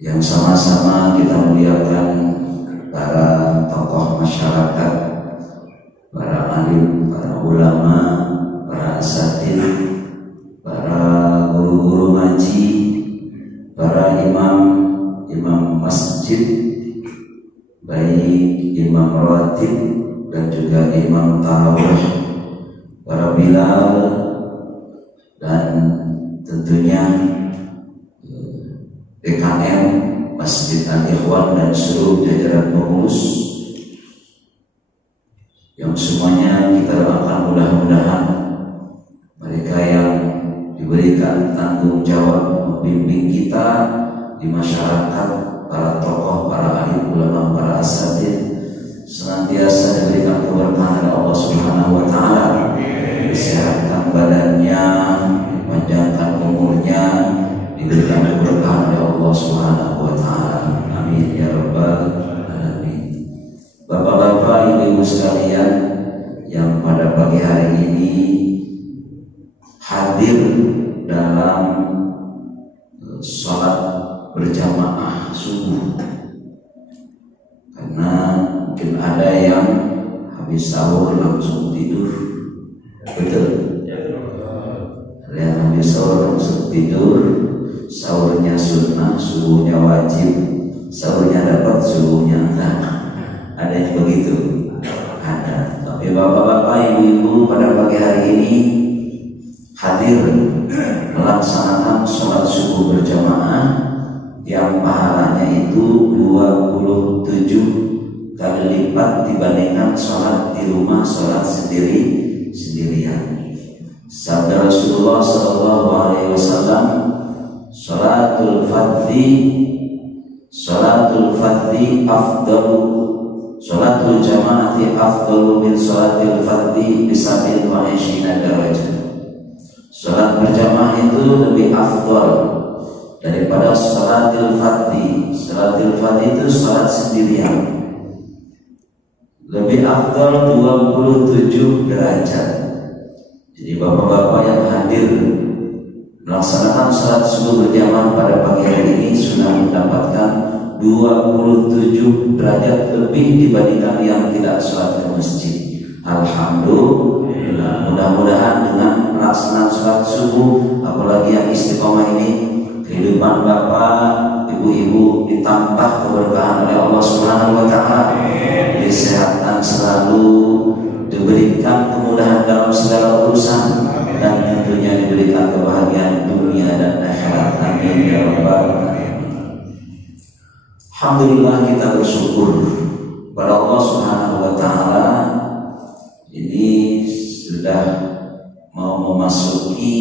yang sama-sama kita muliakan para tokoh masyarakat, para alim, para ulama, para asatidz, para guru-guru ngaji, para imam masjid, baik imam rawatib dan juga imam tarawih, para bilal, dan tentunya DKM Masjid Al-Ikhwan dan seluruh jajaran pengurus yang semuanya kita doakan mudah-mudahan mereka yang diberikan tanggung jawab membimbing kita di masyarakat, para tokoh, para alim ulama, para asatidz senantiasa diberikan keberkahan oleh Allah Subhanahu wa taala, disehatkan badannya, dipanjangkan umurnya, diberikan keberkahan oleh Allah Subhanahu wa taala. Amin ya rabbal alamin. Bapak-bapak, ibu-ibu sekalian yang pada pagi hari ini hadir dalam sholat berjamaah subuh, karena mungkin ada yang habis sahur langsung tidur, betul? Ada yang habis sahur langsung tidur. Sahurnya sunnah, subuhnya wajib. Sahurnya dapat, subuhnya enggak. Ada yang begitu? Ada. Tapi bapak-bapak, ibu-ibu pada pagi hari ini hadir melaksanakan sholat subuh berjamaah yang pahalanya itu 27 kali lipat dibandingkan sholat di rumah, sholat sendirian. Sabda Rasulullah SAW, Salatul fardhi afdalu, salatul jamaati afdalu min salatil fardhi bisabil wa ishrina darajah. Salat berjamaah itu lebih afdal daripada salatul fardhi. Salatul fardhi itu salat sendirian, lebih afdal 27 derajat. Jadi bapak-bapak yang hadir melaksanakan salat subuh berjamaah pada pagi hari ini sudah mendapatkan 27 derajat lebih dibandingkan yang tidak salat ke masjid. Alhamdulillah. Mudah-mudahan dengan pelaksanaan salat subuh, apalagi yang istiqomah ini, kehidupan bapak, ibu-ibu ditambah keberkahan oleh Allah Subhanahu wa taala, kesehatan selalu, diberikan kemudahan dalam segala urusan, dan tentunya diberikan kebahagiaan dunia dan akhirat. Amin ya rabbal alamin. Alhamdulillah, kita bersyukur pada Allah Subhanahu wa taala. Ini sudah mau memasuki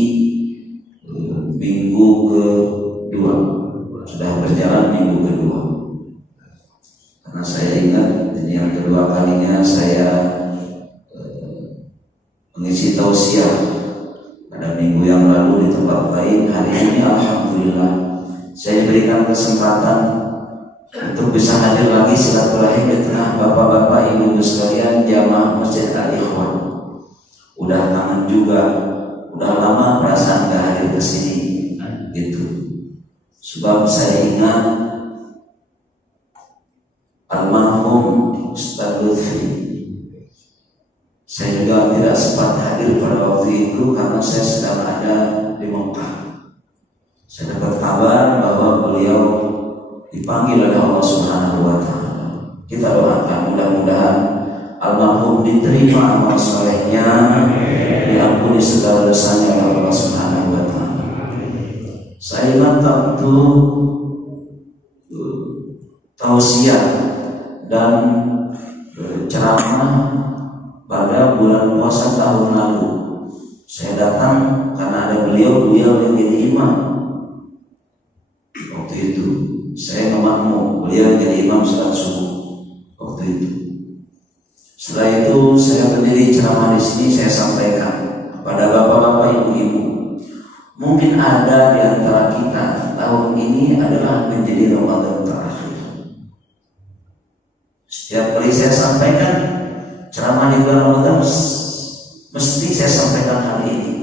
minggu kedua, sudah berjalan minggu kedua. Karena saya ingat ini yang kedua kalinya saya mengisi tausiah pada minggu yang lalu di tempat lain. Hari ini alhamdulillah saya diberikan kesempatan untuk bisa hadir lagi silaturahim di tengah bapak-bapak, ibu-ibu sekalian jamaah Masjid Al-Ikhwan. Udah kangen juga, udah lama perasaan gak hadir ke sini gitu. Sebab saya ingat almarhum Ustaz Lutfi. Saya juga tidak sempat hadir pada waktu itu karena saya sedang ada di Mekah. Saya dapat kabar bahwa beliau dipanggil oleh Allah Subhanahu wa taala. Kita doakan mudah-mudahan almarhum diterima amal solehnya, diampuni segala dosanya oleh Allah Subhanahu wa taala. Saya ingat waktu tausiah dan ceramah pada bulan puasa tahun lalu. Saya datang karena ada beliau yang jadi imam. Waktu itu saya kemakmum, beliau jadi imam salat subuh waktu itu. Setelah itu saya berdiri ceramah di sini, saya sampaikan kepada bapak-bapak, ibu-ibu, mungkin ada di antara kita tahun ini adalah menjadi Ramadan terakhir. Setiap kali saya sampaikan ceramah di bulan Ramadan, mesti saya sampaikan hal ini.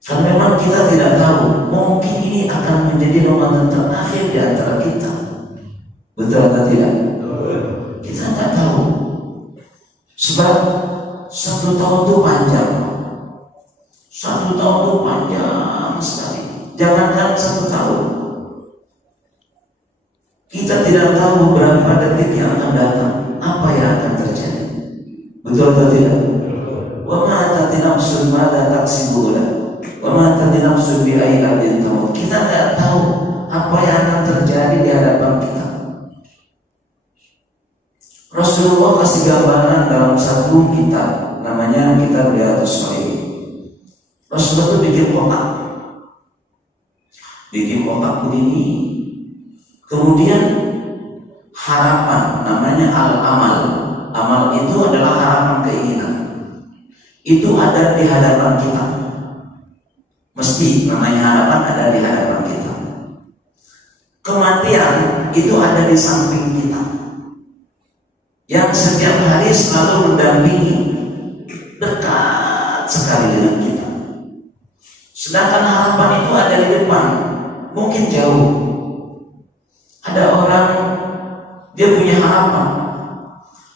Karena memang kita tidak tahu, mungkin ini akan menjadi Ramadan terakhir di antara Betul atau tidak? Kita nggak tahu. Sebab 1 tahun itu panjang. 1 tahun itu panjang sekali. Jangankan 1 tahun. Kita tidak tahu berapa detik yang akan datang, apa yang akan terjadi. Betul atau tidak? Wa ma tadri nafsun ma la taksibu wa ma tadri nafsun bi ayyi ardin tamut. Kita tidak tahu apa yang akan terjadi di hadapan kita. Rasulullah kasih gambaran dalam satu kitab, namanya Kitab Riyadhus Shalihin. Rasulullah itu bikin kotak begini. Kemudian harapan, namanya al-amal. Amal itu adalah harapan, keinginan. Itu ada di hadapan kita. Mesti namanya harapan ada di hadapan kita. Kematian itu ada di samping kita, yang setiap hari selalu mendampingi, dekat sekali dengan kita. Sedangkan harapan itu ada di depan, mungkin jauh. Ada orang dia punya harapan.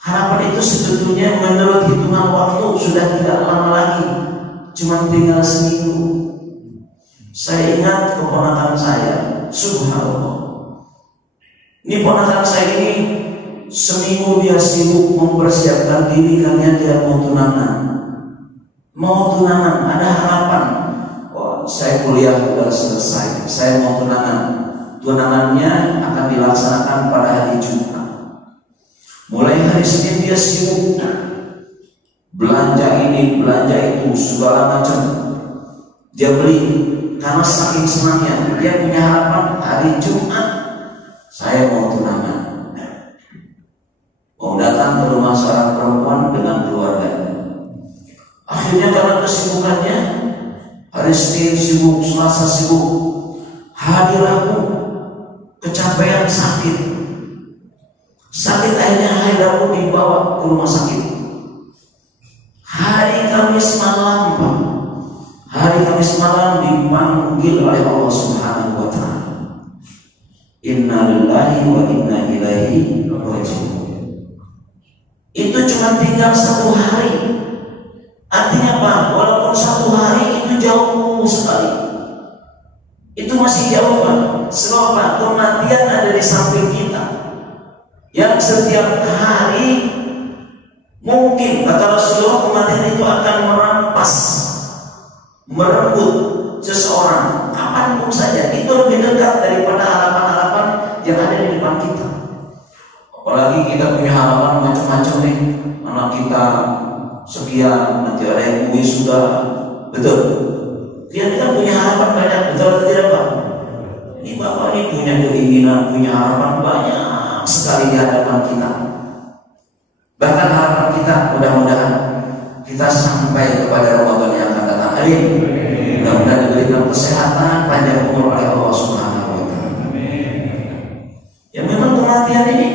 Harapan itu sebetulnya menurut hitungan waktu sudah tidak lama lagi, cuma tinggal seminggu. Saya ingat keponakan saya, subhanallah. Ini ponakan saya ini seminggu dia sibuk mempersiapkan diri karena dia mau tunangan. Ada harapan. Wah, saya kuliah sudah selesai, saya mau tunangan. Tunangannya akan dilaksanakan pada hari Jumat. Mulai hari Senin dia sibuk belanja ini, belanja itu, segala macam dia beli karena saking senangnya. Dia punya harapan hari Jumat saya mau tunangan, mau datang ke rumah seorang perempuan dengan keluarganya. Akhirnya karena kesibukannya, hari Senin sibuk, Selasa sibuk, hari Rabu kecapean, sakit akhirnya hari Rabu dibawa ke rumah sakit. Hari Kamis malam dipanggil oleh Allah Subhanahu wa ta'ala. Inna lillahi wa inna ilaihi raji'un. Itu cuma tinggal 1 hari. Artinya apa? Walaupun 1 hari itu jauh sekali, itu masih jauh, Pak. Sebab kematian ada di samping kita, yang setiap hari mungkin kata Rasulullah kematian itu akan merampas, merebut seseorang kapanpun saja. Itu lebih dekat daripada harapan-harapan yang ada di depan kita. Apalagi kita punya harapan macam-macam nih, anak kita sekian, nanti ada yang wisuda, betul. Kita punya harapan banyak, betul atau tidak, Pak? Ini Bapak ini punya keinginan, punya harapan banyak sekali di hadapan kita. Bahkan harapan kita mudah-mudahan kita sampai kepada Ramadan yang akan datang. Amin. Mudah-mudahan diberikan kesehatan, panjang umur oleh Allah Subhanahu wa ta'ala. Ya memang kematian ini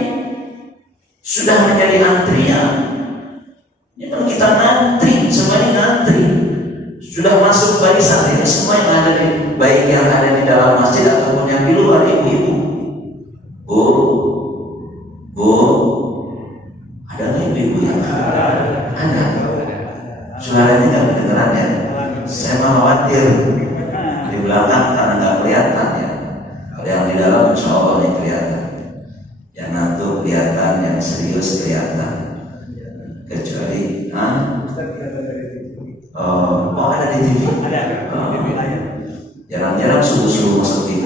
sudah menjadi antrian. Ya kan kita ngantri, semuanya ngantri. Sudah masuk barisan ini semua yang ada di, baik yang ada di dalam masjid ataupun yang di luar. Ibu-ibu, Bu, ada nggak ibu-ibu yang ada? Suaranya nggak kedengeran ya? Saya mah khawatir di belakang karena nggak kelihatan ya. Kalau yang di dalam insya Allah ini kelihatan. Yang ngantuk kelihatan, yang serius kelihatan. Kecuali, oh ada di TV. Jarang-jarang subuh-subuh masuk TV.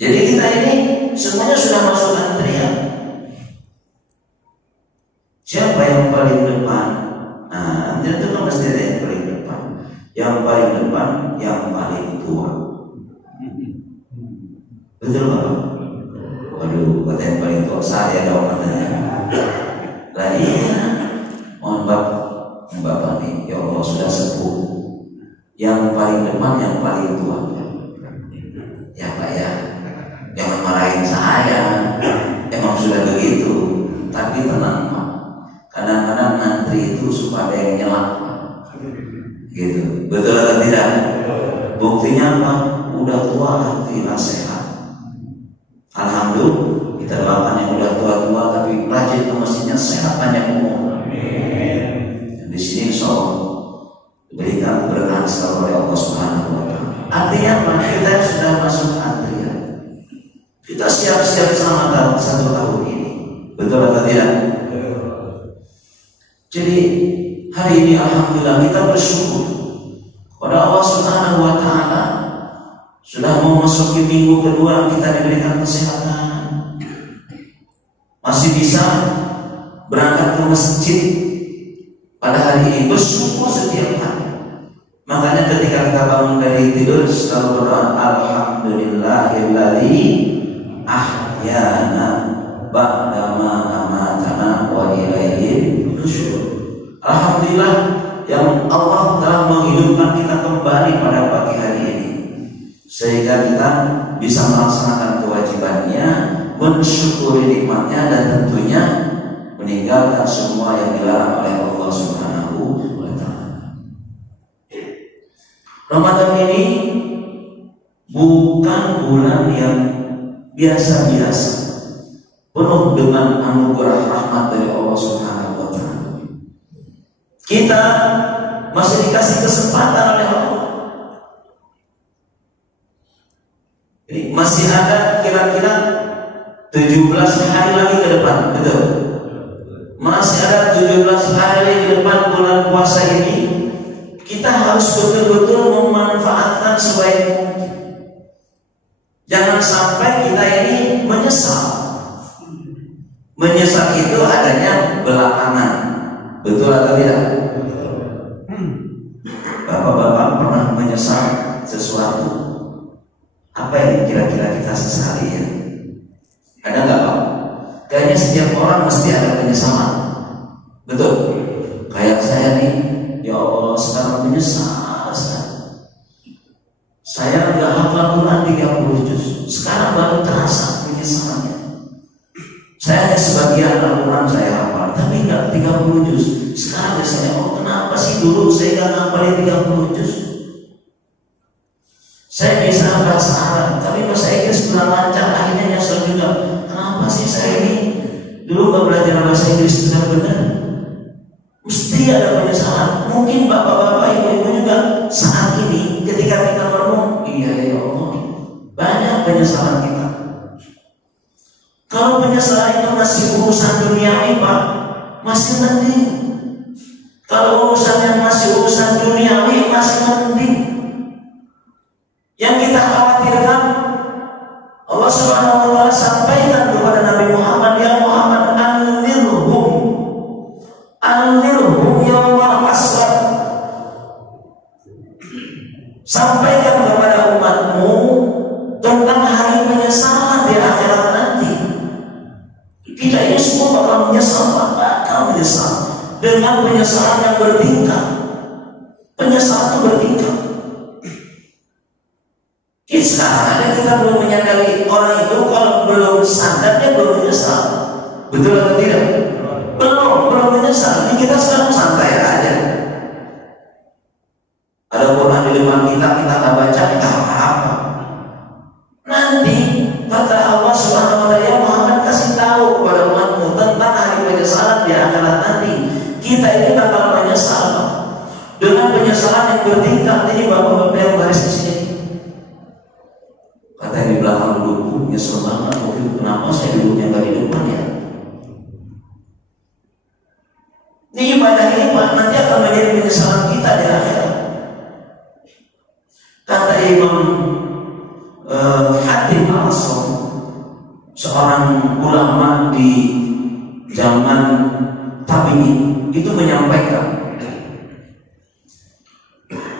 Jadi kita ini semuanya sudah masuk antrian. Siapa yang paling depan? Nah, antrian itu kan mesti ada yang paling depan. Yang paling depan, yang paling tua. Betul Pak? Waduh, kata yang paling tua saya dong katanya. Lah iya, mohon Bapak nih, ya Allah sudah sepuh. Yang paling depan, yang paling tua. Ya Pak ya, jangan marahin saya. Emang sudah begitu. Tapi tenang Pak. Kadang-kadang ngantri itu suka ada yang nyelak Pak. Gitu. Betul atau tidak? Buktinya apa? udah tua alhamdulillah sehat. Alhamdulillah, kita doakan yang udah tua-tua tapi rajin ke masjidnya, sehat, panjang umur. Dan di sini insya Allah diberikan keberkahan selalu oleh Allah Subhanahu wa Ta'ala. Artinya kita sudah masuk antrian. Kita siap-siap selama 1 tahun ini. Betul atau tidak? Jadi hari ini alhamdulillah kita bersyukur kepada Allah Subhanahu wa Ta'ala, sudah memasuki minggu kedua kita diberikan kesehatan, masih bisa berangkat ke masjid pada hari ini, bersyukur setiap hari. Makanya ketika kita bangun dari tidur selalu berdoa, alhamdulillahilladzi ahyana ba'dama amatana wa ilaihi nusyur. Alhamdulillah yang Allah telah menghidupkan kita kembali pada pagi hari ini, sehingga kita bisa melaksanakan kewajibannya, mensyukuri nikmatnya, dan tentunya meninggalkan semua yang dilarang oleh Allah Subhanahu wa Ta'ala. Ramadan ini bukan bulan yang biasa-biasa, penuh dengan anugerah rahmat dari Allah Subhanahu wa Ta'ala. Kita masih dikasih kesempatan oleh Allah. Jadi masih ada kira-kira 17 hari lagi ke depan, betul? Masih ada 17 hari ke depan bulan puasa ini. Kita harus betul-betul memanfaatkan sebaik mungkin. Jangan sampai kita ini menyesal. Menyesal itu adanya belakangan. Betul atau tidak? Bapak-bapak pernah menyesal sesuatu? Apa yang kira-kira kita sesali ya? Ada nggak Pak? Kayaknya setiap orang mesti ada penyesalan. Betul? Kayak saya nih, ya Allah sekarang menyesal. Saya nggak hafal Quran 30 juz. Sekarang baru terasa penyesalannya. Saya hanya sebagian Al-Quran saya hafal, tapi nggak 30 juz. Sekarang saya, oh kenapa sih dulu saya nggak ngapalin 30 juz? Saya bisa bahasa Arab, tapi bahasa Inggris kurang lancar, akhirnya nyesel juga. Kenapa sih saya ini dulu nggak belajar bahasa Inggris benar-benar? Mesti ada penyesalan. Mungkin bapak-bapak, ibu-ibu juga saat ini ketika kita merenung, iya ya Allah, banyak penyesalan kita. Kalau penyesalan itu masih urusan duniawi Pak, masih mending. Kalau urusan yang masih urusan duniawi masih mending. Yang kita khawatirkan, Allah Subhanahu wa Ta'ala sampaikan kepada Nabi Muhammad, ya Muhammad, anzirhum yawmal hasr. Sampaikan kepada umatmu tentang hari penyesalan di akhirat nanti. Kita ini semua bakal menyesal dengan penyesalan yang bertingkat. Penyesalan itu bertingkat. Sekarang kita belum menyadari orang itu kalau belum sadar dia belum menyesal. Betul atau tidak? Belum menyesal. Ini kita sekarang santai aja. Ada Quran di depan kita nggak baca, kita apa-apa. Nanti kata Allah Subhanahu wa Ta'ala, ya Muhammad kasih tahu kepada umatmu tentang hari penyesalan di akhirat nanti. Kita ini bakal menyesal dengan penyesalan yang bertingkat. Ini bapak-bapak yang garis di sini. Kata yang di belakang duduk, nyesel banget. Kenapa saya duduknya nggak di depan ya? Ini ibadah ini Pak, nanti akan menjadi penyesalan kita di akhirat. Kata Imam Hatim Al-Asram, seorang ulama di zaman tabi'in, itu menyampaikan,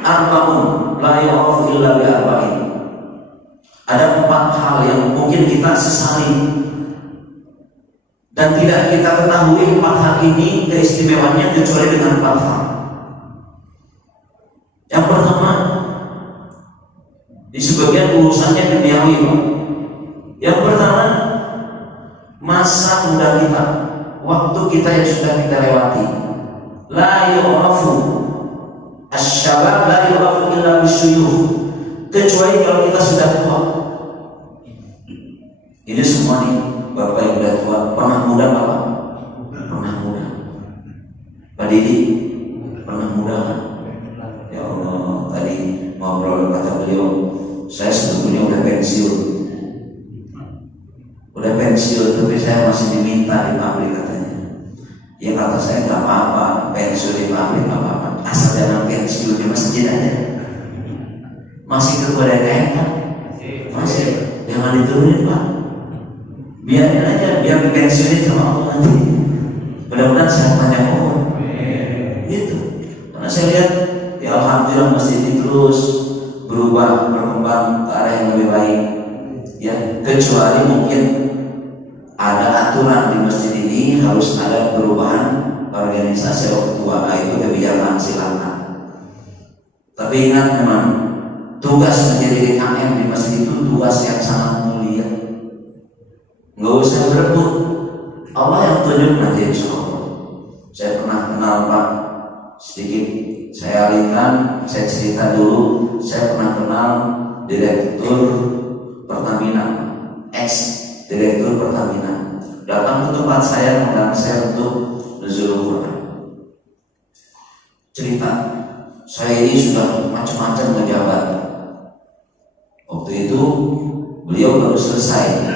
arba'un la yu'afu illa bi arba'in. Ada 4 hal yang mungkin kita sesali dan tidak kita ketahui 4 hal ini keistimewaannya kecuali dengan 4 hal. Yang pertama, di sebagian urusannya duniawi Pak. Yang pertama, masa muda kita, waktu kita yang sudah kita lewati. La yu'rafu asy-syabab la yu'rafu illa bisyuyukh. kecuali kalau kita sudah tua. Ini semua nih bapak yang udah tua, pernah muda bapak? Pernah muda. Pak Didi pernah muda kan? Ya Allah, tadi ngobrol kata beliau, saya sebetulnya udah pensiun, tapi saya masih diminta di pabrik katanya. Ya kata saya nggak apa-apa, pensiun di pabrik nggak apa-apa, asal jangan pensiun di masjid aja. Masih ketua DKM kan? Masih, jangan diturunin Pak. Biarin aja, biar dipensiunin sama Allah nanti. Mudah-mudahan sehat panjang umur. Gitu. Karena saya lihat, ya alhamdulillah masjid ini terus berubah, berkembang ke arah yang lebih baik. Ya, kecuali mungkin ada aturan di masjid ini harus ada perubahan organisasi atau ketua, itu kebijakan silakan. Tapi ingat memang tugas menjadi DKM di masjid itu tugas yang sangat mulia. Nggak usah berebut, Allah yang tunjuk nanti insya Allah. Saya pernah kenal Pak, sedikit saya alihkan, saya cerita dulu. Saya pernah kenal Direktur Pertamina, ex Direktur Pertamina, datang ke tempat saya mengundang saya untuk nuzul Quran. Cerita, saya ini sudah macam-macam menjabat. Waktu itu beliau baru selesai.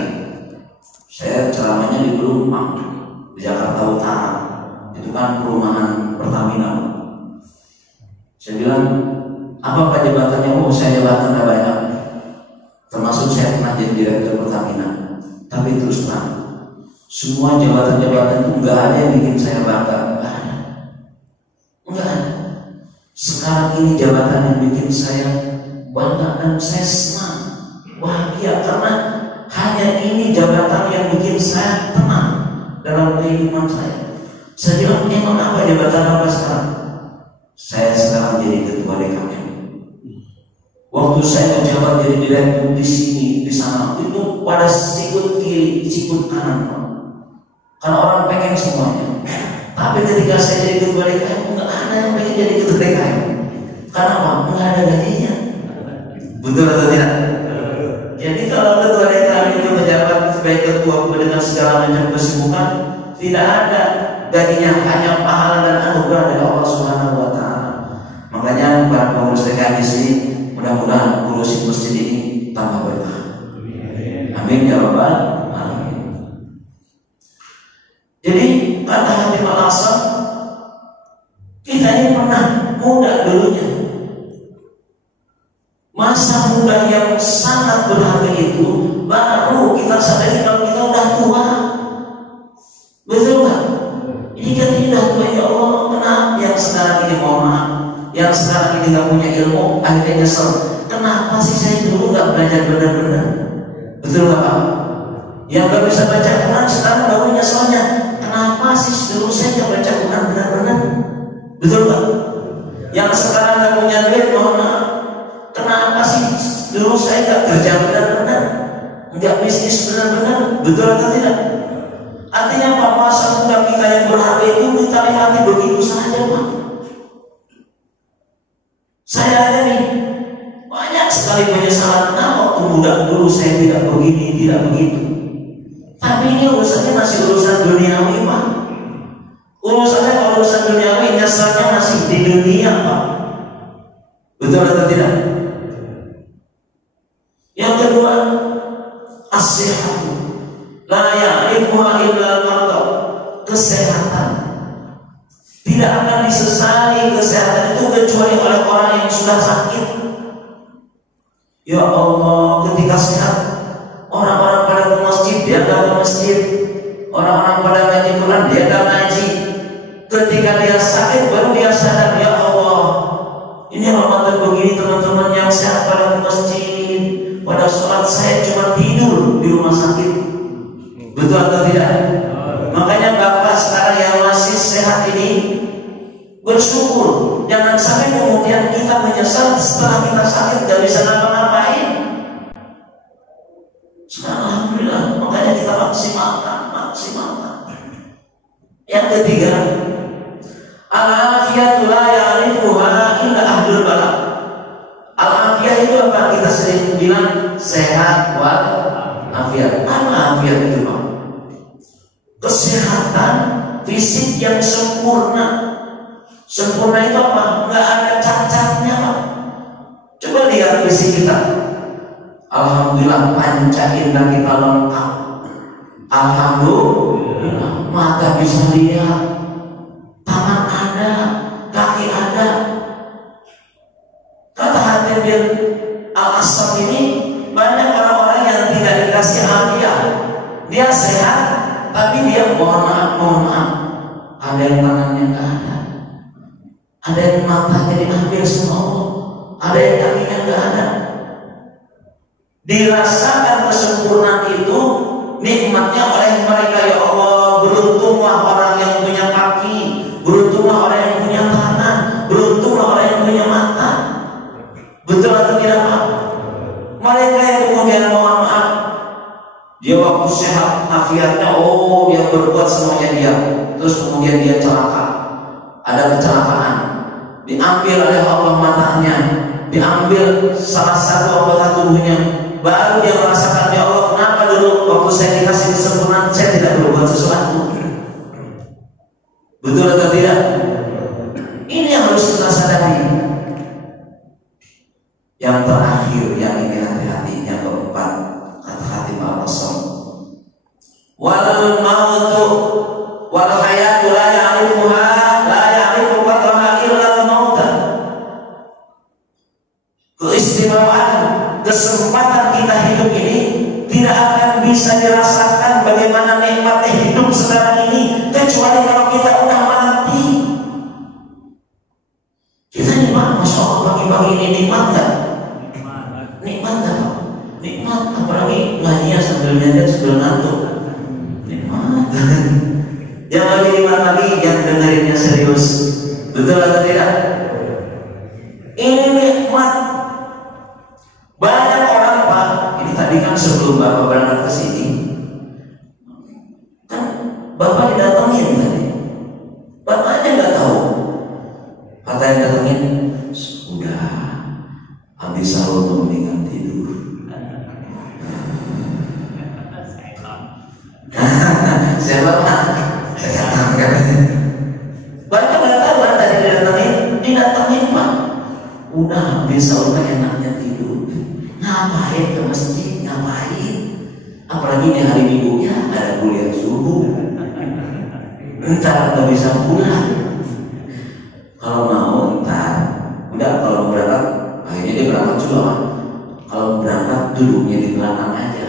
Saya ceramahnya di Pelumpang, di Jakarta Utara. Itu kan perumahan Pertamina. Saya bilang, apa Pak jabatannya? Oh, saya jabatan ada banyak. Termasuk saya pernah jadi Direktur Pertamina. Tapi terus terang, semua jabatan-jabatan itu nggak ada yang bikin saya bangga. Enggak ada. Sekarang ini jabatan yang bikin saya bangga dan saya senang, bahagia, karena hanya ini jabatan yang bikin saya tenang dalam kehidupan saya. Saya bilang, emang apa jabatan apa sekarang? Saya sekarang jadi ketua DKM. Waktu saya menjabat jadi direktur di sini, di sana, itu pada sikut kiri, sikut kanan. Karena orang pengen semuanya. Tapi ketika saya jadi ketua DKM, enggak ada yang pengen jadi ketua DKM. Karena apa? Enggak ada gajinya. Betul atau tidak? Jadi kalau ketua DKM itu menjabat sebagai ketua dengan segala macam kesibukan, tidak ada gajinya, hanya pahala dan anugerah dari Allah Subhanahu wa Ta'ala. Makanya para pengurus DKM di sini, mudah-mudahan ngurusin masjid ini tambah berkah. Amin ya rabbal alamin. Jadi kata Habib Al-Hasan, kita ini pernah muda dulunya. Masa muda yang sangat berharga itu baru kita sadari kalau kita udah tua. Betul nggak? Ini kan udah tua, ya Allah, kenapa yang sekarang ini mohon maaf, yang sekarang ini nggak punya ilmu, akhirnya nyesel. Kenapa sih saya dulu nggak belajar benar-benar? Betul nggak Pak? Yang nggak bisa baca Quran sekarang baru nyeselnya. Kenapa sih dulu saya nggak baca Quran benar-benar? Betul nggak? Yang sekarang nggak punya duit, mohon maaf. Kenapa sih dulu saya nggak kerja benar-benar, nggak bisnis benar-benar? Betul atau tidak? Artinya Pak, masa muda kita yang berharga itu kita lewati begitu saja Pak. Saya ada nih banyak sekali penyesalan. Nah, waktu muda dulu saya tidak begini, tidak begitu. Tapi ini urusannya masih urusan duniawi Pak. Urusannya kalau urusan duniawi, nyesalnya masih di dunia Pak. Betul atau tidak? Yang kedua, as-sihhatu la ya'rifuha illa al-mardah. Kesehatan tidak akan disesali, kesehatan itu kecuali oleh orang yang sudah sakit. Ya Allah, ketika sehat, orang-orang pada ke masjid, dia nggak ke masjid. Orang-orang pada ngaji Quran, dia nggak ngaji. Ketika dia sakit, baru dia sadar, ya Allah, ini Ramadan begini teman-teman yang sehat pada ke masjid. Pada sholat saya cuma tidur di rumah sakit. Betul atau tidak? Makanya Bapak sekarang yang masih sehat ini bersyukur. Jangan sampai kemudian kita menyesal setelah kita sakit gak bisa ngapa-ngapain. Sekarang alhamdulillah, makanya kita maksimalkan. Yang ketiga, al-afiyatu la ya'rifuha illa ahlul bala. Al-afiyah itu apa? Kita sering bilang sehat walafiat. Apa afiat itu, Pak? Kesehatan fisik yang sempurna. Sempurna itu apa? Nggak ada cacatnya, Pak. Coba lihat fisik kita. Alhamdulillah panca indera kita lengkap. Alhamdulillah mata bisa lihat, tangan ada, kaki ada. Kata Hatim Al-Asam ini, banyak orang-orang yang tidak dikasih afiat. Dia sehat, tapi dia mohon maaf, ada yang tangannya nggak ada, ada yang matanya diambil sama Allah, ada yang kakinya nggak ada. Dirasakan kesempurnaan itu nikmatnya oleh mereka. Ya Allah, beruntunglah orang yang punya kaki, beruntunglah orang yang punya tangan, beruntunglah orang yang punya mata. Betul atau tidak, Pak? Mereka yang kemudian mohon maaf, dia waktu sehat afiatnya, oh dia berbuat semuanya dia, terus kemudian dia celaka, ada kecelakaan, diambil oleh Allah matanya, diambil salah satu anggota tubuhnya, baru dia merasakan, ya Allah, kenapa dulu waktu saya dikasih kesempurnaan saya tidak berbuat sesuatu? Betul atau tidak? Ini yang harus kita sadari. Yang terakhir yang ini hati-hati, yang keempat, kata Hatim Al-Asam, wal mautu wal hayatu la ya'rifuha la ya'rifu qadraha illa al-mauta. Keistimewaan kesempatan kita hidup ini tidak akan bisa dirasakan bagaimana nikmatnya hidup sekarang ini kecuali kalau kita udah mati. Kita nikmat, Masya Allah, pagi-pagi ini nikmat gak? Nikmat gak? Nikmat, apalagi ngajinya sambil nyanyi sambil ngantuk. Nikmat. Yang lebih nikmat lagi yang dengerinnya serius. Betul atau tidak? Ini nikmat. Banyak orang, Pak, ini tadi kan sebelum Bapak berangkat ke sini, kan Bapak didatengin tadi. Bapaknya nggak tahu. Kata yang datengin, udah habis sahur mendingan tidur. Siapa, Pak? Saya katakan. Banyak nggak tahu kan tadi didatengin, Pak. Udah habis sahur enaknya tidur. Ngapain ke masjid? Ngapain? Apalagi ini hari Minggu, ya ada kuliah subuh. Ntar nggak bisa pulang. Kalau mau ntar, udah kalau berangkat, akhirnya dia berangkat juga, Pak. Kalau berangkat duduknya di belakang aja,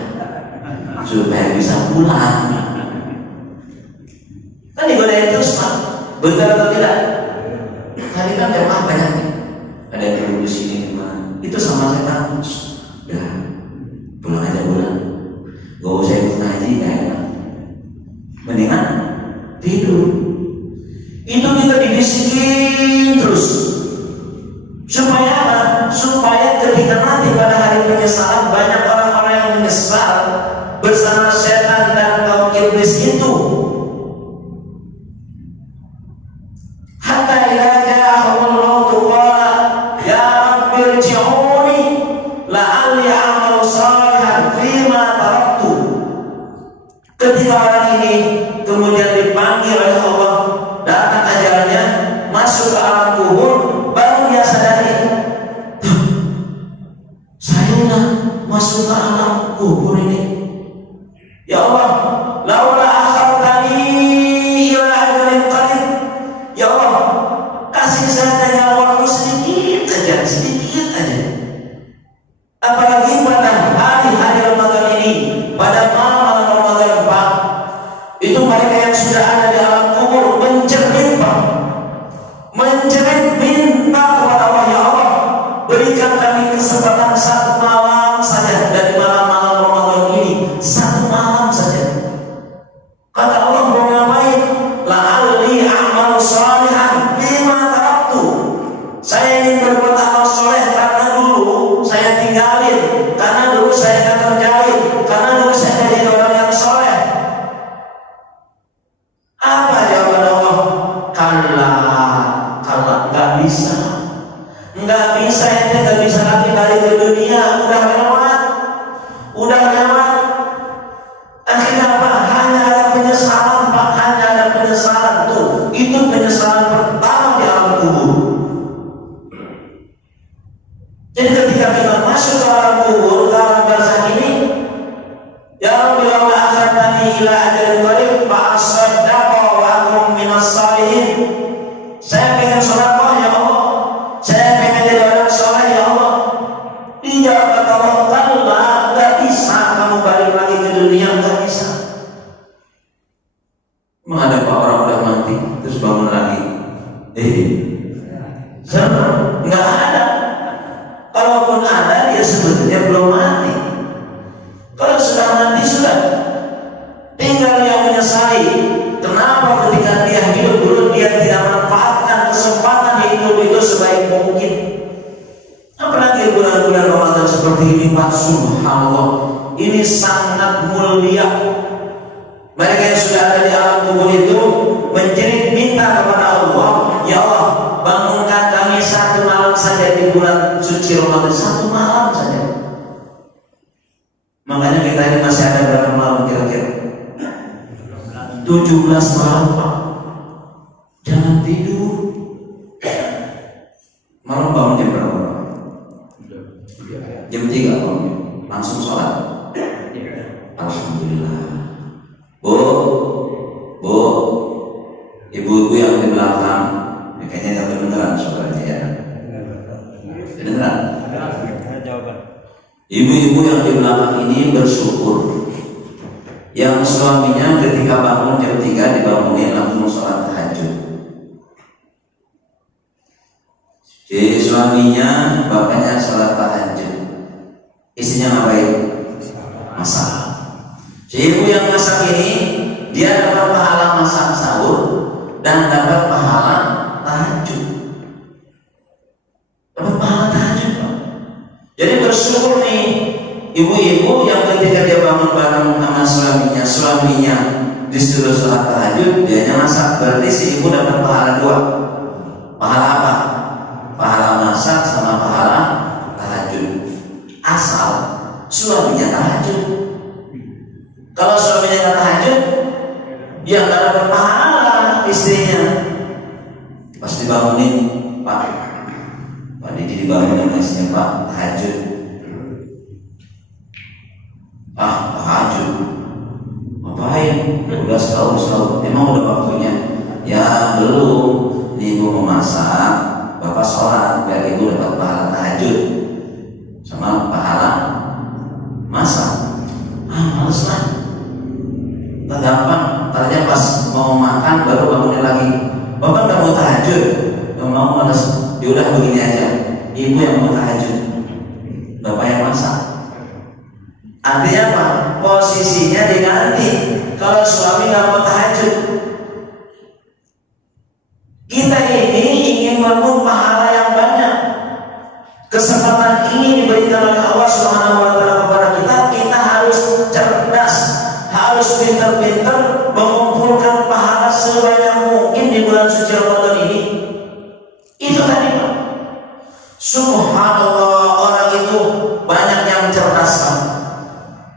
supaya bisa pulang. Kan digodain terus, Pak. Betul atau tidak? Tadi kan jemaah banyak nih. Ada yang duduk di sini, itu sama setan. Udah, pulang aja pulang. Gak usah ikut ngaji, gak enak. Mendingan tidur. Itu kita dibisikin terus. Supaya apa? Supaya ketika nanti pada hari penyesalan, banyak orang-orang yang menyesal bersama setan dan kaum iblis itu. Hatta idza ja'ahumul mautu qala ya rabbi irji'uni la'alli a'malu shalihan fima taraktu. Ketika orang ini kemudian dipanggil oleh Allah, datang ajalnya, masuk ke alam kubur, baru dia sadari, saya udah masuk ke alam kubur ini. Ya Bisa ente nggak bisa lagi balik ke dunia, udah lewat. Akhirnya apa? Hanya ada penyesalan, Pak. Hanya ada penyesalan tuh. Itu penyesalan pertama di alam kubur. Jadi ketika kita masuk ke alam kubur, ke alam barzakh ini, ya Rabbi law akhartani ila ajalin qarib fa asaddaqa wa akum minas salihin. Saya pengen sedekah ya Allah. Saya pengen jadi orang saleh ya Allah. Dijawab kata Allah, kalla, enggak bisa kamu balik lagi ke dunia, enggak bisa. Emang ada Pak orang udah mati terus bangun lagi? Sama, enggak ada. Kalaupun ada, dia sebetulnya belum mati. Kalau sudah mati, sudah. Tinggal yang menyesali. Kenapa ketika dia hidup dulu, dia tidak manfaatkan kesempatan hidup itu sebaik mungkin. Apalagi bulan-bulan Ramadan seperti ini, Pak, subhanallah. Ini sangat mulia. Mereka yang sudah ada di alam kubur itu menjerit minta kepada Allah, ya Allah, bangunkan kami satu malam saja di bulan suci Ramadan, satu malam saja. Makanya kita ini masih ada berapa malam kira-kira? 17 malam, Pak. Jangan tidur. Malam bangun jam berapa? Jam 3 bangun. Langsung sholat. Alhamdulillah. Bu, ibu-ibu yang di belakang, kayaknya nggak kedengeran suaranya ya. Kedengeran? Ibu-ibu yang di belakang ini bersyukur yang suaminya ketika bangun jam 3 dibangunin langsung sholat tahajud. Jadi suaminya bapaknya sholat tahajud, istrinya ngapain? Masak. Si ibu yang masak ini dia dapat pahala masak sahur dan dapat pahala tahajud. Dapat pahala tahajud, Pak. Jadi bersyukur nih ibu-ibu yang ketika dia bangun bareng sama suaminya disuruh sholat tahajud, dianya masak, berarti si ibu dapat pahala 2. Pahala apa? Pahala masak sama pahala tahajud. Asal suaminya tahajud. Kalau suaminya nggak tahajud, dia nggak dapat pahala istrinya. Pas dibangunin, Pak Didi dibangunin istrinya, Pak, tahajud. Tahajud ngapain? Udah setahun. Emang udah waktunya? Ya belum. Ini ibu memasak, bapak sholat, biar ibu dapat pahala tahajud sama pahala masak. Males lah. Tak gampang. Tadinya pas mau makan baru bangunin lagi. Bapak nggak mau tahajud, nggak mau, males. Yaudah begini aja. Ibu yang mau tahajud, bapak yang masak. Artinya apa? Posisinya diganti. Kalau suami nggak mau tahajud, kita ini ingin merebut pahala yang banyak. Kesempatan ini diberikan oleh Allah Subhanahu wa Ta'ala kepada kita. Kita harus cerdas, harus pintar-pintar mengumpulkan pahala sebanyak mungkin di bulan suci Ramadan ini. Itu tadi, Pak. Subhanallah, orang itu banyak yang cerdas, Pak.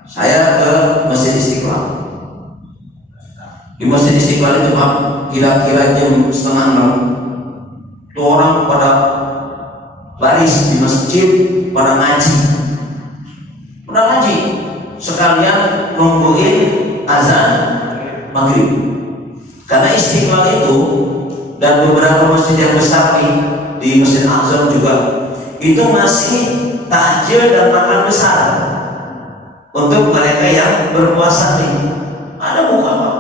Saya ke Masjid Istiqlal. Di Masjid Istiqlal itu, Pak, kira-kira jam 5:30 itu orang pada baris di masjid, pada ngaji. Sekalian nungguin azan maghrib. Karena Istiqlal itu dan beberapa masjid yang besar di Masjid Al-Azhar juga itu masih takjil dan makan besar untuk mereka yang berpuasa nih. Ada buka, Pak,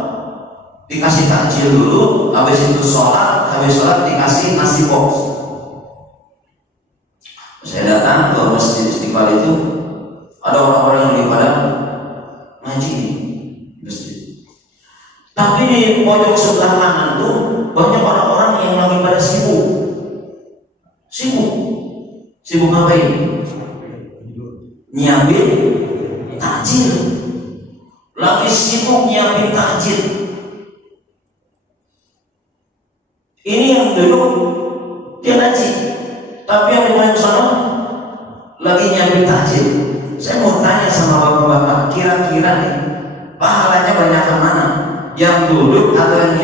dikasih takjil dulu, habis itu sholat, dikasih nasi box. Saya datang ke Masjid Istiqlal itu, ada orang-orang yang lagi pada ngaji di masjid. Tapi di pojok sebelah kanan tuh banyak orang-orang yang lagi pada sibuk. Sibuk ngapain? Nyiapin takjil. Lagi sibuk nyiapin takjil. Ini yang dulu dia ngaji, tapi yang di sana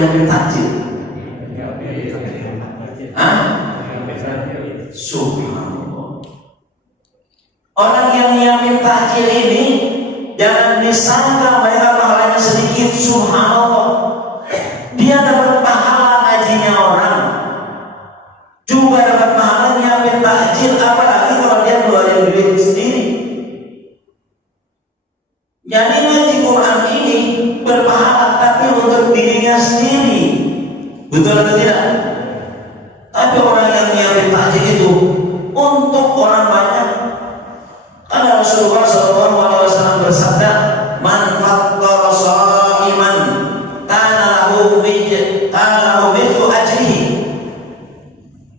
nyiapin takjil? Hah? Subhanallah. Orang yang nyiapin takjil ini jangan disangka mereka pahalanya sedikit. Subhanallah, dia dapat pahala ngajinya orang, juga dapat pahala nyiapin takjil, apalagi kalau dia keluarin duit sendiri. Jadi ngaji Quran ini berpahala, tapi untuk dirinya sendiri. Betul atau tidak? Tapi orang yang nyiapin takjil itu untuk orang banyak. Karena Rasulullah SAW bersabda, "Man fattara sha'iman kana lahu mithlu ajrihi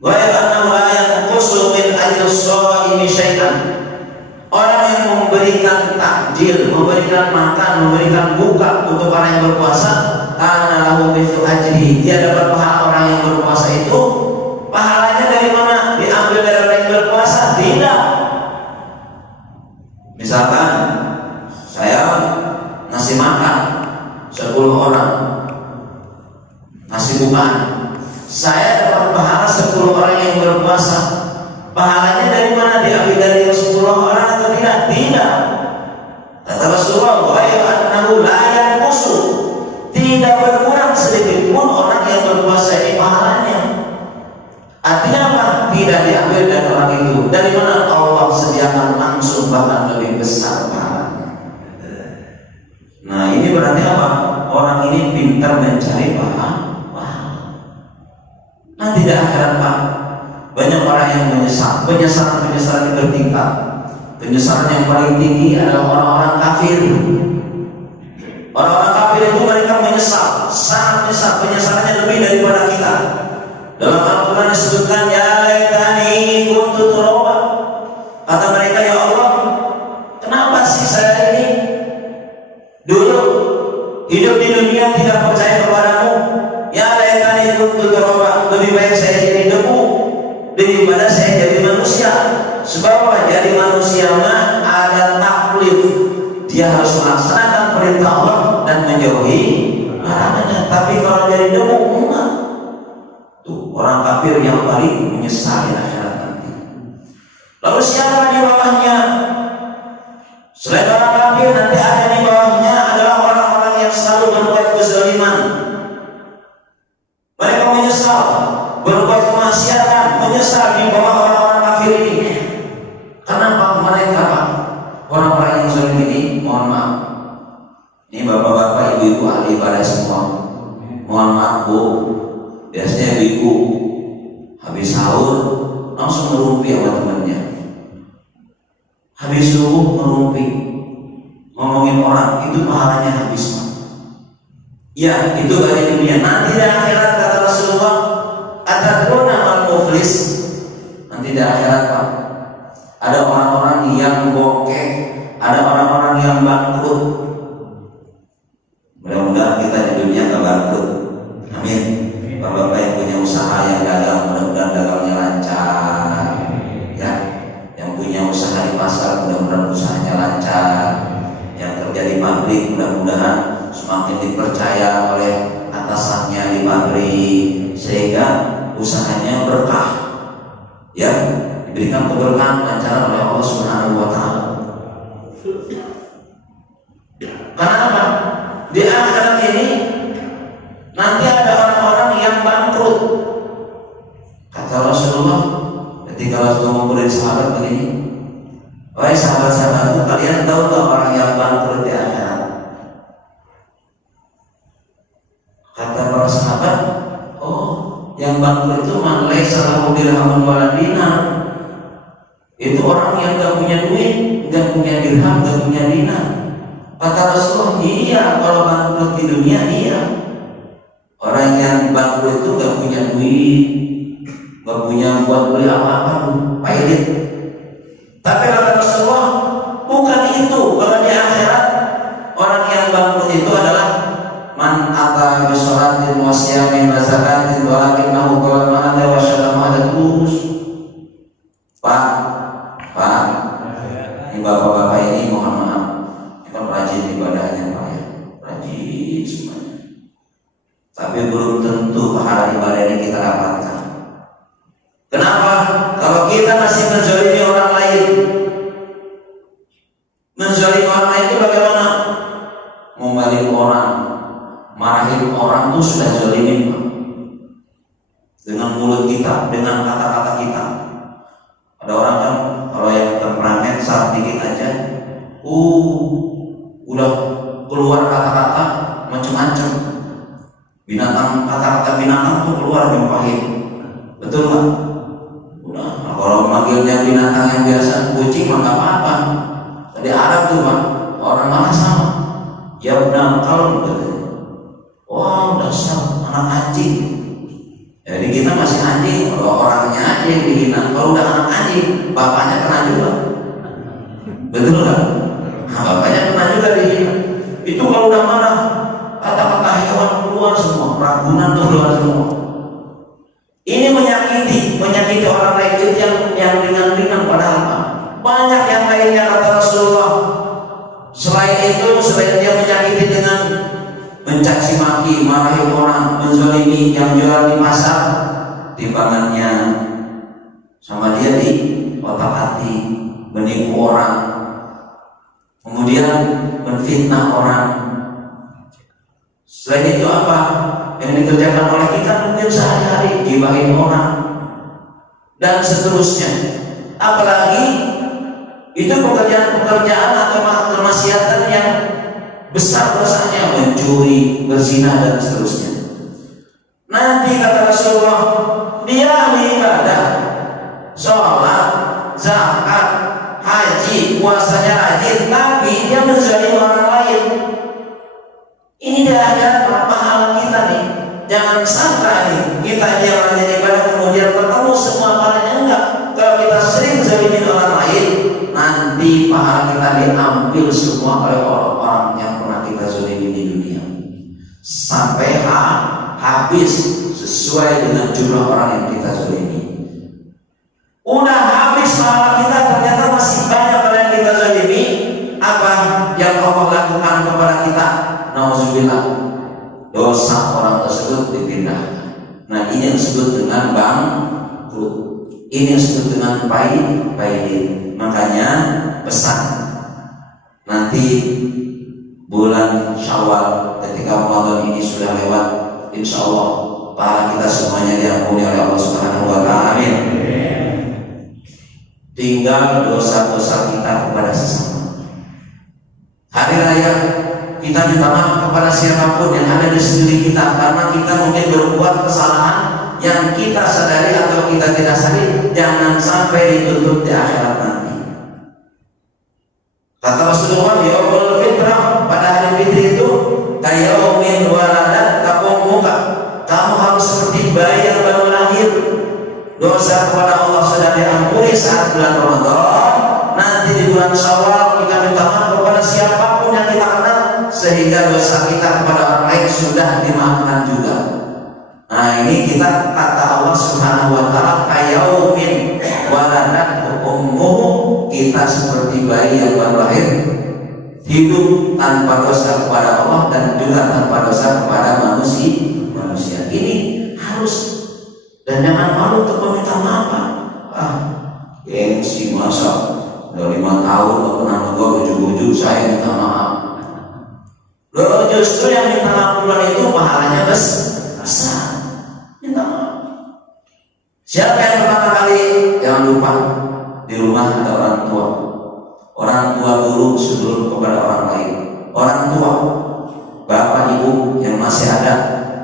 wa annahu la yanqusu min ajri shaimi syai'an." Orang yang memberikan takjil, memberikan makan, memberikan buka untuk orang yang berpuasa, kana lahu mithlu ajrihi, dia dapat pahala orang yang berpuasa itu. Pahalanya dari mana? Diambil dari orang yang berpuasa? Tidak. Misalkan saya ngasih makan 10 orang, ngasih bukaan, saya dapat pahala 10 orang yang berpuasa. Pahalanya dari mana? Diambil dari 10 orang atau tidak? Tidak. Kata Rasulullah, wa annahu la yanqusu, tidak berkurang sedikit pun orang yang berpuasa ini pahalanya. Artinya apa? Tidak diambil dari orang itu. Dari mana? Allah sediakan langsung, bahkan lebih besar pahalanya. Nah, ini berarti apa? Orang ini pintar mencari pahala. Nanti di akhirat Pak, banyak orang yang menyesal. Penyesalan bertingkat. Penyesalan yang paling tinggi adalah orang-orang kafir. Orang-orang kafir itu mereka menyesal, sangat menyesal. Penyesalannya lebih daripada kita. Dalam Al-Quran disebutkan, ya laitani kuntu turaba. Kata mereka, ya Allah, kenapa sih saya ini dulu hidup di dunia tidak percaya kepadamu? Ya laitani kuntu turaba, lebih baik saya jadi debu daripada saya jadi manusia. Sebab jadi manusia mah ada taklif, dia harus melaksanakan perintah Allah dan menjauhi larangannya. Tapi kalau jadi debu, enggak. Tuh, orang kafir yang paling menyesal di akhirat nanti. Lalu siapa di bawahnya? Selain orang kafir, nanti ada di bawahnya adalah orang-orang yang selalu berbuat kezaliman. Mereka menyesal, berbuat kemaksiatan, menyesal di bawah orang-orang kafir ini. Kenapa mereka, orang-orang yang zalim ini? Mohon maaf, ini bapak-bapak, ibu-ibu, ahli ibadah semua. Mohon maaf Bu, biasanya ibu habis sahur langsung ngerumpi sama temannya, habis subuh ngerumpi, ngomongin orang, itu pahalanya habis. Ya, itu dari dunia. Nanti di akhirat kata Rasulullah, atadruna mal muflis. Nanti di akhirat Pak, ada orang-orang yang bokeh, ada orang-orang yang bangkrut. Mudah-mudahan kita di dunia gak bangkrut. Amin. Bapak-bapak yang punya usaha, yang dagang, mudah-mudahan dagangnya lancar. Ya, yang punya usaha di pasar, mudah-mudahan usahanya lancar. Yang kerja di pabrik, mudah-mudahan semakin dipercaya oleh atasannya di pabrik, sehingga usahanya berkah. Ya, diberikan keberkahan, lancar oleh Allah Subhanahu wa Ta'ala. Karena apa? Di akhirat ini nanti ada orang-orang yang bangkrut. Kata Rasulullah ketika Rasulullah memberi sahabat begini, wahai sahabat-sahabatku, kalian tahu tak orang yang bangkrut di akhirat? Kata para sahabat, oh, yang bangkrut itu man laisa lahu dirhamun wala dinar. Itu orang yang gak punya duit, gak punya dirham, gak punya dinar. Kata Rasulullah, iya, kalau bangkrut di dunia, iya. Orang yang bangkrut itu gak punya duit, gak punya buat beli apa-apa, pahit. Tapi kata Rasulullah, bukan itu. Kalau di akhirat, orang yang bangkrut itu adalah man ata bi sholatin wa siyamin wa zakatin walakinnahu qala ma ada wa syatama ada terus. Pak, ini bapak-bapak ini mohon maaf, ini kan rajin ibadahnya Pak ya, rajin semuanya. Tapi belum orang tuh sudah zalimin, Pak. Dengan mulut kita, dengan kata-kata kita. Ada orang kan kalau yang temperamen saat dikit aja, udah keluar kata-kata macam-macam. Binatang, kata-kata binatang tuh keluar yang pahit. Betul nggak? Udah, nah, kalau manggilnya binatang yang biasa kucing mah nggak apa-apa. Di Arab tuh Pak, orang mana sama. Ya benar kalau betul. Wah, dasar anak anjing. Jadi kita masih anjing, kalau orangnya aja yang dihina. Kalau udah anak anjing, bapaknya kena juga. Betul nggak? Nah, bapaknya kena juga dihina. Itu kalau udah marah, kata-kata hewan keluar semua, ragunan tuh keluar semua. Ini menyakiti orang lain itu yang ringan-ringan padahal Pak. Banyak yang lainnya kata Rasulullah. Selain dia menyakiti dengan mencaci maki, marahi orang, menzalimi yang jual di pasar, timbangannya sama dia di otak hati, menipu orang, kemudian menfitnah orang. Selain itu apa yang dikerjakan oleh kita mungkin sehari-hari, gibahin orang dan seterusnya. Apalagi itu pekerjaan atau kemaksiatan yang besar dosanya, mencuri, berzina dan seterusnya. Nanti kata Rasulullah, dia ahli ibadah, sholat, zakat, haji, puasanya rajin, tapi dia menzalimi orang lain. Ini dia ada pahala kita nih. Jangan sangka nih kita yang rajin ibadah kemudian ketemu semua pahalanya, enggak. Kalau kita sering zalimin orang lain, nanti pahala kita diambil semua oleh orang-orang yang pernah kita zalimi di dunia sampai habis sesuai dengan jumlah orang yang kita zalimi. Udah habis pahala kita, ternyata masih banyak orang yang kita zalimi. Apa yang Allah lakukan kepada kita? Nauzubillah, dosa orang tersebut dipindahkan. Nah, ini yang disebut dengan bangkrut. Ini yang disebut dengan baik. Makanya pesan nanti bulan Syawal ketika Ramadan ini sudah lewat, insya Allah pahala kita semuanya diampuni oleh Allah Subhanahu wa Ta'ala. Amin. Tinggal dosa-dosa kita kepada sesama. Hari raya kita minta maaf kepada siapapun yang ada di sekeliling kita, karena kita mungkin berbuat kesalahan yang kita sadari atau kita tidak sadari, jangan sampai dituntut di akhirat nanti. Kata Rasulullah, yaumul fitrah, pada hari fitri itu kayaumin waladat ummuka, kamu harus seperti bayi yang baru lahir. Dosa kepada Allah sudah diampuni saat bulan Ramadan. Nanti di bulan Syawal kita minta maaf kepada siapapun yang kita kenal, sehingga dosa kita kepada orang lain sudah dimaafkan juga. Nah, ini kita kata Allah Subhanahu wa Ta'ala, kayaumin waladat ummuhu, kita seperti bayi yang baru lahir, hidup tanpa dosa kepada Allah dan juga tanpa dosa kepada manusia. Ini harus, dan jangan malu untuk meminta maaf. Gengsi masa udah 5 tahun gak pernah negor, ujung-ujung saya minta maaf. Loh, justru yang minta maaf duluan itu pahalanya besar. Minta maaf. Siapa yang pertama kali? Jangan lupa, di rumah ada orang tua. Orang tua dulu sebelum kepada orang lain. Orang tua, bapak ibu yang masih ada,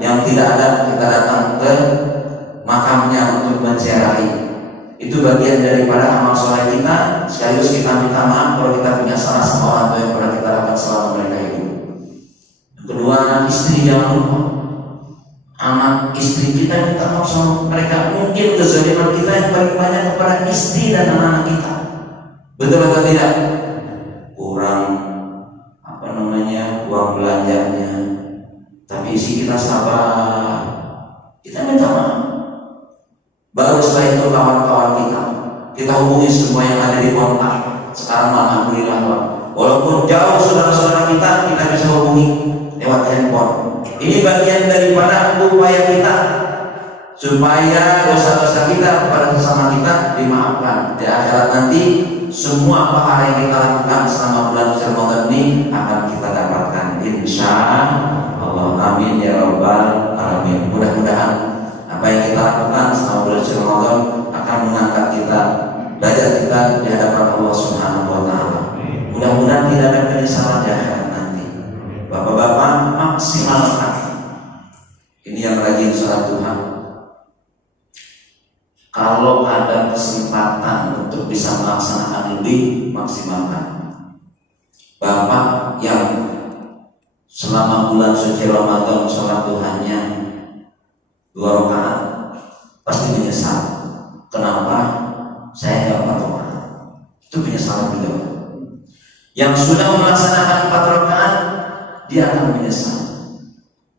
yang tidak ada, kita datang ke makamnya untuk menziarahi. Itu bagian daripada amal soleh kita. Sekaligus kita minta maaf kalau kita punya salah sama orang tua yang pernah kita lakukan selama mereka hidup. Kedua, anak istri, jangan lupa. Anak istri kita minta maaf sama mereka. Mungkin kezaliman kita yang paling banyak kepada istri dan anak-anak kita. Betul atau tidak? Kurang uang belanjanya, tapi isi kita sabar, kita minta maaf. Baru setelah itu kawan-kawan kita hubungi semua yang ada di kontak. Sekarang alhamdulillah, walaupun jauh saudara-saudara kita bisa hubungi lewat handphone. Ini bagian daripada upaya kita supaya dosa-dosa kita kepada sesama kita dimaafkan. Di akhirat nanti semua pahala yang kita lakukan selama bulan Ramadan ini akan kita dapatkan, insya Allah. Allah. Amin ya rabbal alamin. Mudah-mudahan apa yang kita lakukan selama bulan suci Ramadan akan mengangkat kita, derajat kita di hadapan Allah Subhanahu wa taala. Mudah-mudahan tidak ada penyesalan di akhirat nanti. Bapak-bapak, maksimalkan. Ini yang rajin sholat duha. Kalau ada kesempatan untuk bisa melaksanakan lebih, maksimalkan. Bapak yang selama bulan suci Ramadan sholat duhanya 2 rakaat pasti menyesal. Kenapa saya nggak 4 rakaat? Itu penyesalan beliau. Yang sudah melaksanakan 4 rakaat, dia akan menyesal.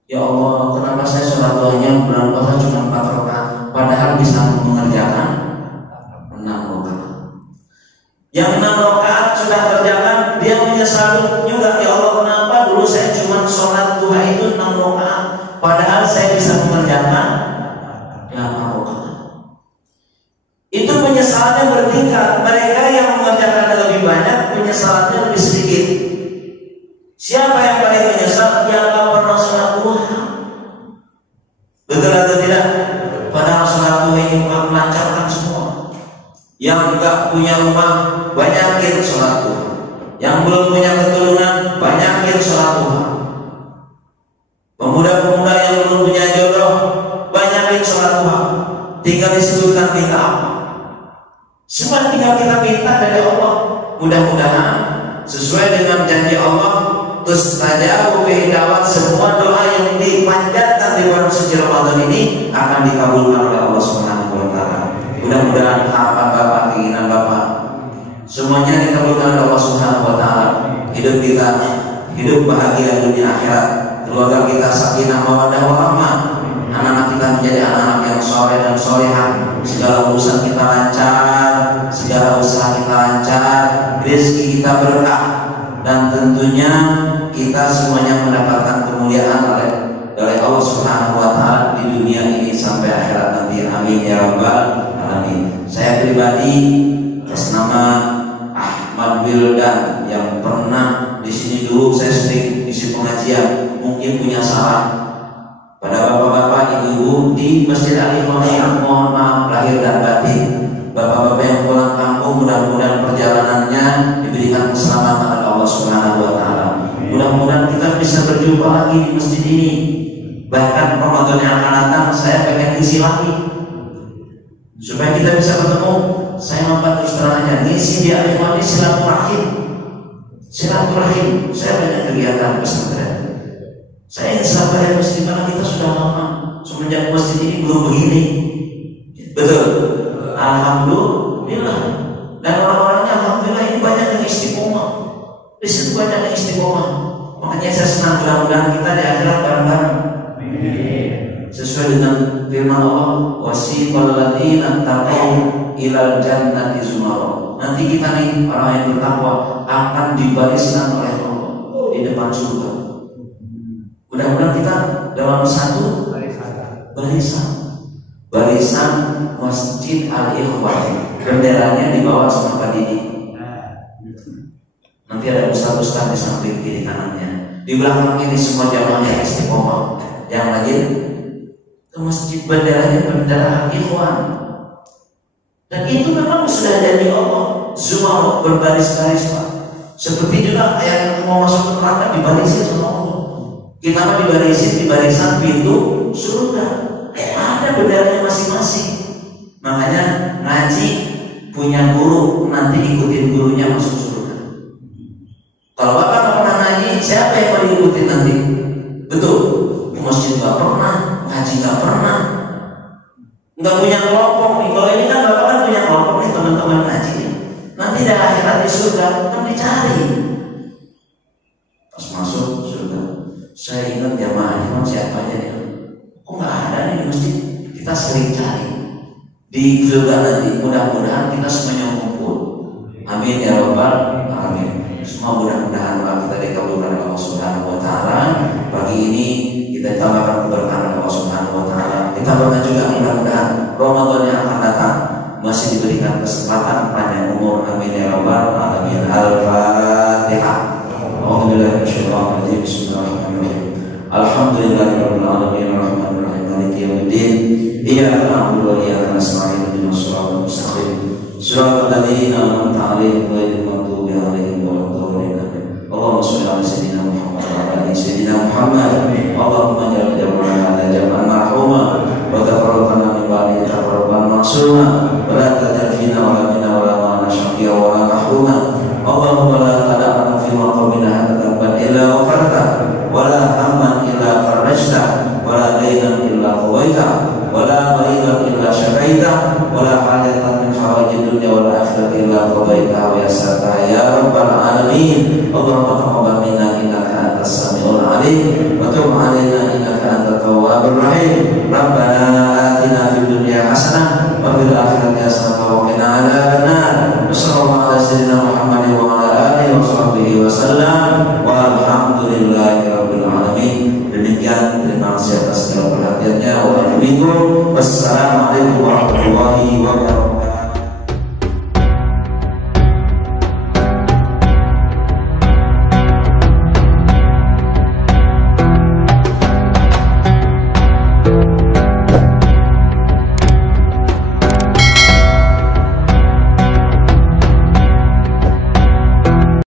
Ya Allah, kenapa saya sholat duhanya bulan puasa cuma 4 rakaat, padahal bisa mengerjakan 6 rakaat. Yang 6 rakaat sudah kerjakan, dia menyesal juga. Ya Allah, kenapa dulu saya cuma sholat duha itu 6 rakaat, padahal saya bisa mengerjakan 8 rakaat. Itu penyesalannya bertingkat. Mereka yang mengerjakan lebih banyak, penyesalannya lebih sedikit. Siapa yang paling menyesal? Yang tak pernah sholat duha. Betul atau tidak? Padahal sholat duha ini melancarkan semua. Yang tidak punya rumah, banyakin sholat duha. Yang belum punya keturunan, banyakin sholat duha. Pemuda-pemuda yang belum punya jodoh, banyakin sholat duha. Tinggal disebutkan minta apa? Semua tinggal kita minta dari Allah. Mudah-mudahan sesuai dengan janji Allah, tustajabu fi da'wat, semua doa yang dipanjatkan di bulan suci Ramadan ini akan dikabulkan oleh Allah Subhanahu wa taala. Mudah-mudahan harapan Bapak, keinginan Bapak semuanya dikabulkan oleh Allah Subhanahu wa taala. Hidup kita hidup bahagia dunia akhirat, keluarga kita sakinah mawaddah warahmah, anak-anak kita menjadi anak-anak yang soleh dan solehah, segala urusan kita lancar, segala usaha kita lancar, rezeki kita berkah, dan tentunya kita semuanya mendapatkan kemuliaan oleh Allah Subhanahu wa taala di dunia ini sampai akhirat nanti. Amin ya rabbal alamin. Saya pribadi atas nama Ahmad Wildan yang pernah di sini dulu saya sering isi pengajian, mungkin punya salah pada bapak-bapak, ibu-ibu di Masjid Al-Ikhwaniyah, mohon maaf lahir dan batin. Bapak-bapak yang pulang kampung, mudah-mudahan perjalanannya diberikan keselamatan oleh Allah Subhanahu wa taala. Mudah-mudahan kita bisa berjumpa lagi di masjid ini. Bahkan Ramadan yang akan datang saya pengen isi lagi. Supaya kita bisa bertemu, saya mampat terus terangnya ngisi di Al-Ikhwaniyah silaturahim. Silaturahim, saya banyak kegiatan pesantren. Saya ingin sabar masjid karena kita sudah lama semenjak masjid ini belum begini. Betul. Alhamdulillah. Dan orang-orangnya alhamdulillah ini banyak yang istiqomah. Di situ banyak yang istiqomah. Makanya saya senang, mudah-mudahan kita di akhirat bareng-bareng. Sesuai dengan firman Allah, wasiqal ladzina taqaw ilal jannati zumara. Nanti kita nih orang yang bertakwa akan dibariskan oleh Allah di depan surga. Mudah-mudahan kita dalam satu barisan Masjid Al-Ikhwan, benderanya di bawah sama Pak Didi. Nanti ada ustaz-ustaz di samping kiri kanannya. Di belakang ini semua jamaah yang istiqomah, yang rajin ke masjid, benderanya bendera Al-Ikhwan. Dan itu memang sudah jadi Allah. Semua berbaris-baris Pak. Seperti juga yang mau masuk ke neraka dibarisi sama Allah. Kita mah dibarisin di barisan pintu surga. Ada benderanya masing-masing. Makanya ngaji punya guru, nanti ikutin gurunya masuk surga. Kalau Bapak nggak pernah ngaji, siapa yang mau diikutin nanti? Betul. Ke masjid nggak pernah, ngaji nggak pernah, nggak punya kelompok nih. Kalau ini kan Bapak kan punya kelompok nih, teman-teman ngaji. Nanti di akhirat di surga kan dicari. Pas masuk surga, saya ingat jamaah siapa aja nih? Kok nggak ada nih di masjid? Kita sering cari di surga nanti. Mudah-mudahan kita semuanya ngumpul. Amin ya rabbal alamin. Semua mudah-mudahan doa kita dikabulkan oleh Allah Subhanahu wa taala. Pagi ini kita tambahkan keberkahan Allah Subhanahu wa taala. Kita berdoa juga mudah-mudahan Ramadan yang akan datang masih diberikan kesempatan panjang umur. Amin ya rabbal alamin. Al-Fatihah. Alhamdulillah. Bismillahirrahmanirrahim. Alhamdulillah. Alhamdulillahirabbil alamin arrahmanir rahim maliki yaumiddin. Iyyaka na'budu wa iyyaka nasta'in ihdinas siratal mustaqim. Shiratal ladzina an'amta 'alaihim ghairil maghdubi 'alaihim waladdallin. Allahumma shalli 'ala sayyidina Muhammad wa 'ala ali sayyidina Muhammad. Allahumma ja'al jam'ana hadza jam'an marhuma wa tafarraqana min ba'dihi tafarraqan ma'suma wa la taj'al fina wa la minna wa la ma'ana shaqiyya wa la mahruma. Allahumma la tada'na fi maqamina hadza illa ghafarta wa la hamman illa farajta wa la daynan illa qawaita wa la maridan illa syafaita wa la hajatan min hawaijid dunya wal akhirati illa qadaita wa yassarta ya rabbal alamin. Allahumma taqabbal minna innaka antas samiul alim wa tub 'alaina innaka antat tawwabur rahim. Rabbana atina fid dunya hasanah wa fil akhirati hasanah wa qina adzabannar. Sallallahu ala sayyidina Muhammadin wa ala alihi wa sahbihi wa sallam walhamdulillahirabbil alamin. Demikian, terima kasih atas segala perhatiannya. Wassalamualaikum warahmatullahi wabarakatuh.